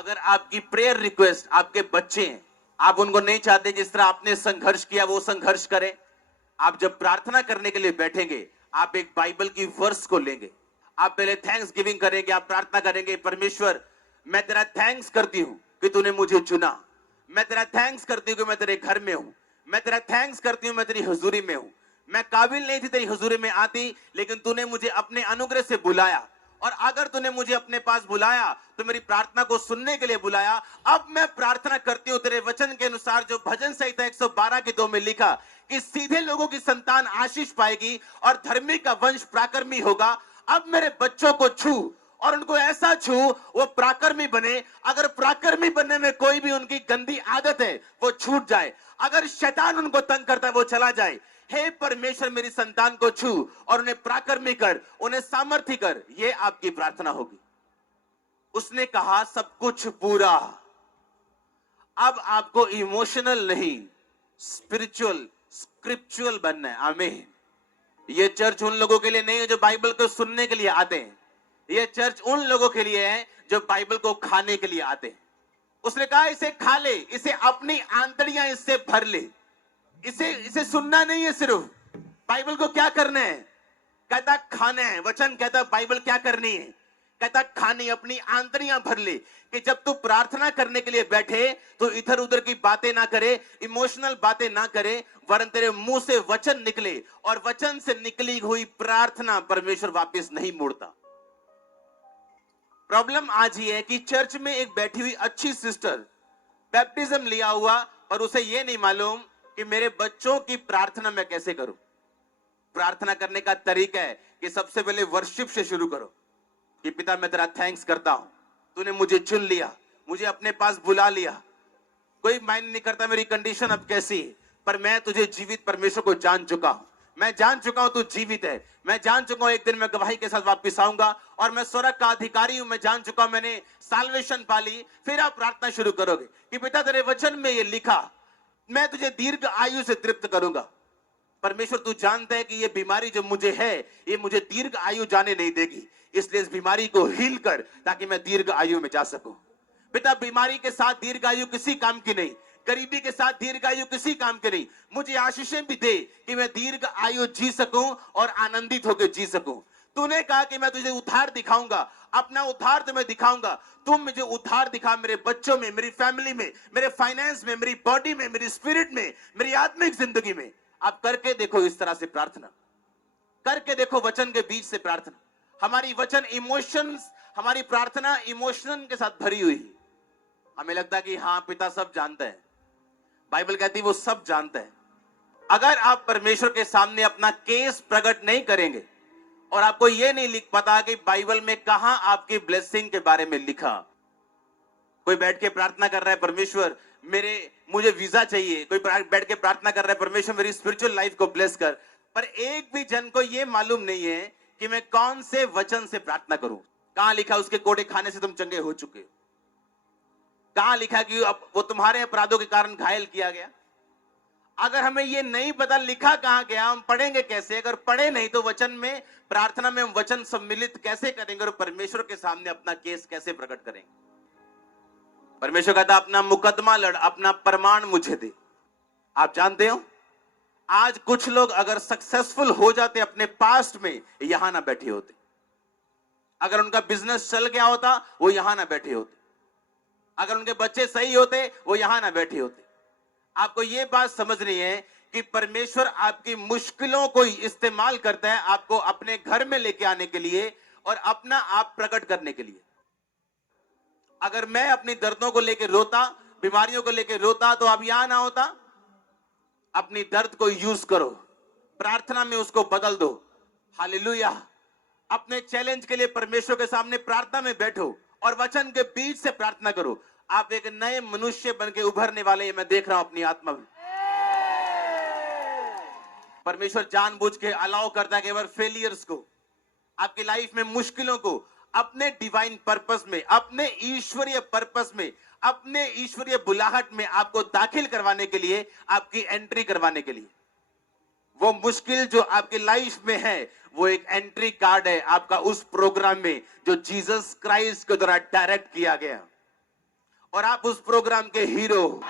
अगर आपकी prayer request आपके बच्चे हैं, आप उनको नहीं चाहते जिस तरह आपने संघर्ष किया वो संघर्ष करें, आप जब प्रार्थना करने के लिए बैठेंगे, आप एक बाइबल की वर्स को लेंगे, आप पहले थैंक्स गिविंग करेंगे, आप प्रार्थना करेंगे, परमेश्वर मैं तेरा थैंक्स करती हूं कि तूने मुझे चुना, मैं तेरा थैंक्स करती हूं कि मैं तेरे घर में हूं, मैं तेरा थैंक्स करती हूं मैं तेरी हुजूरी में हूं, मैं काबिल नहीं थी तेरी हुजूरी में आती, लेकिन तूने मुझे अपने अनुग्रह से बुलाया, और अगर तूने मुझे अपने पास बुलाया तो मेरी प्रार्थना को सुनने के लिए बुलाया। अब मैं प्रार्थना करती हूं तेरे वचन के अनुसार, जो भजन संहिता 112 के 2 में लिखा कि सीधे लोगों की संतान आशीष पाएगी और धर्मी का वंश प्राकर्मी होगा। अब मेरे बच्चों को छू और उनको ऐसा छू वो प्राकर्मी बने। अगर प्राकर्मी बनने में कोई भी उनकी गंदी आदत है वो छूट जाए, अगर शैतान उनको तंग करता है वो चला जाए। हे परमेश्वर मेरी संतान को छू और उन्हें प्राकर्मी कर, उन्हें सामर्थ्य कर, ये आपकी प्रार्थना होगी। उसने कहा सब कुछ पूरा। अब आपको इमोशनल नहीं, स्पिरिचुअल स्क्रिप्चुअल बनना है। आमीन। ये चर्च उन लोगों के लिए नहीं है जो बाइबल को सुनने के लिए आते हैं, ये चर्च उन लोगों के लिए है जो बाइबल को खाने के लिए आते हैं। उसने कहा इसे खा ले, इसे अपनी आंतड़ियां इससे भर ले। इसे सुनना नहीं है सिर्फ, बाइबल को क्या करना है? कहता खाना है। वचन कहता बाइबल क्या करनी है? कहता खानी, अपनी आंतड़ियां भर ले। कि जब तू प्रार्थना करने के लिए बैठे तो इधर उधर की बातें ना करे, इमोशनल बातें ना करे, वरन तेरे मुंह से वचन निकले, और वचन से निकली हुई प्रार्थना परमेश्वर वापस नहीं मोड़ता। प्रॉब्लम आज ये है कि चर्च में एक बैठी हुई अच्छी सिस्टर बैप्टिज्म लिया हुआ, और उसे ये नहीं मालूम कि मेरे बच्चों की प्रार्थना मैं कैसे करूं। प्रार्थना करने का तरीका है कि सबसे पहले वर्शिप से शुरू करो कि पिता मैं तेरा थैंक्स करता हूं, तूने मुझे चुन लिया, मुझे अपने पास बुला लिया। कोई मायने नहीं करता मेरी कंडीशन अब कैसी है, पर मैं तुझे जीवित परमेश्वर को जान चुका हूं। मैं जान चुका हूं तू जीवित है, मैं जान चुका हूं एक दिन मैं गवाही के साथ वापस आऊंगा, और मैं स्वर्ग का अधिकारी हूं। मैं जान चुका हूं मैंने साल्वेशन पाली। फिर आप प्रार्थना शुरू करोगे कि पिता तेरे वचन में ये लिखा, मैं तुझे दीर्घ आयु से तृप्त करूंगा। परमेश्वर तू जानता है कि ये बीमारी जो मुझे है ये मुझे दीर्घ आयु जाने नहीं देगी, इसलिए इस बीमारी को हील कर ताकि मैं दीर्घ आयु में जा सकूं। पिता बीमारी के साथ दीर्घ आयु किसी काम की नहीं, गरीबी के साथ दीर्घ आयु किसी काम की नहीं। मुझे आशीषें भी दे कि मैं दीर्घ आयु जी सकूं और आनंदित होकर जी सकूं। तूने कहा कि मैं तुझे उद्धार दिखाऊंगा, अपना उद्धार तुम्हें दिखाऊंगा। तुम मुझे उद्धार दिखा मेरे बच्चों में, मेरी फैमिली में, मेरे फाइनेंस में, मेरी बॉडी में, मेरी स्पिरिट में, मेरी आत्मिक जिंदगी में। आप करके देखो इस तरह से प्रार्थना, करके देखो वचन के बीच से प्रार्थना। हमारी वचन इमोशंस, हमारी प्रार्थना इमोशन के साथ भरी हुई। हमें लगता है कि हाँ पिता सब जानता है, बाइबल कहती है वो सब जानता है। अगर आप परमेश्वर के सामने अपना केस प्रकट नहीं करेंगे और आपको यह नहीं लिख पता कि बाइबल में कहां आपकी ब्लेसिंग के बारे में लिखा। कोई बैठ के प्रार्थना कर रहा है परमेश्वर मुझे वीजा चाहिए, कोई बैठ के प्रार्थना कर रहा है परमेश्वर मेरी स्पिरिचुअल लाइफ को ब्लेस कर, पर एक भी जन को यह मालूम नहीं है कि मैं कौन से वचन से प्रार्थना करूं। कहां लिखा उसके कोड़े खाने से तुम चंगे हो चुके हो? कहां लिखा कि अब वो तुम्हारे अपराधों के कारण घायल किया गया? अगर हमें ये नहीं पता लिखा कहां गया, हम पढ़ेंगे कैसे? अगर पढ़े नहीं तो वचन में, प्रार्थना में हम वचन सम्मिलित कैसे करेंगे और परमेश्वर के सामने अपना केस कैसे प्रकट करेंगे? परमेश्वर कहता अपना मुकदमा लड़, अपना प्रमाण मुझे दे। आप जानते हो आज कुछ लोग अगर सक्सेसफुल हो जाते अपने पास्ट में, यहां ना बैठे होते। अगर उनका बिजनेस चल गया होता वो यहां ना बैठे होते। अगर उनके बच्चे सही होते वो यहां ना बैठे होते। आपको यह बात समझनी है कि परमेश्वर आपकी मुश्किलों को इस्तेमाल करता है आपको अपने घर में लेके आने के लिए और अपना आप प्रकट करने के लिए। अगर मैं अपनी दर्दों को लेकर रोता, बीमारियों को लेकर रोता, तो अब यहां ना होता। अपनी दर्द को यूज करो, प्रार्थना में उसको बदल दो। हालेलुया। अपने चैलेंज के लिए परमेश्वर के सामने प्रार्थना में बैठो और वचन के बीच से प्रार्थना करो। आप एक नए मनुष्य बन के उभरने वाले, मैं देख रहा हूं अपनी आत्मा में। परमेश्वर जानबूझ के अलाउ करता है केवल फेलियर्स को, आपकी लाइफ में मुश्किलों को अपने डिवाइन पर्पस में, अपने ईश्वरीय पर्पस में, अपने ईश्वरीय बुलाहट में आपको दाखिल करवाने के लिए, आपकी एंट्री करवाने के लिए। वो मुश्किल जो आपकी लाइफ में है वो एक एंट्री कार्ड है आपका उस प्रोग्राम में जो जीसस क्राइस्ट के द्वारा डायरेक्ट किया गया। और आप उस प्रोग्राम के हीरो हो।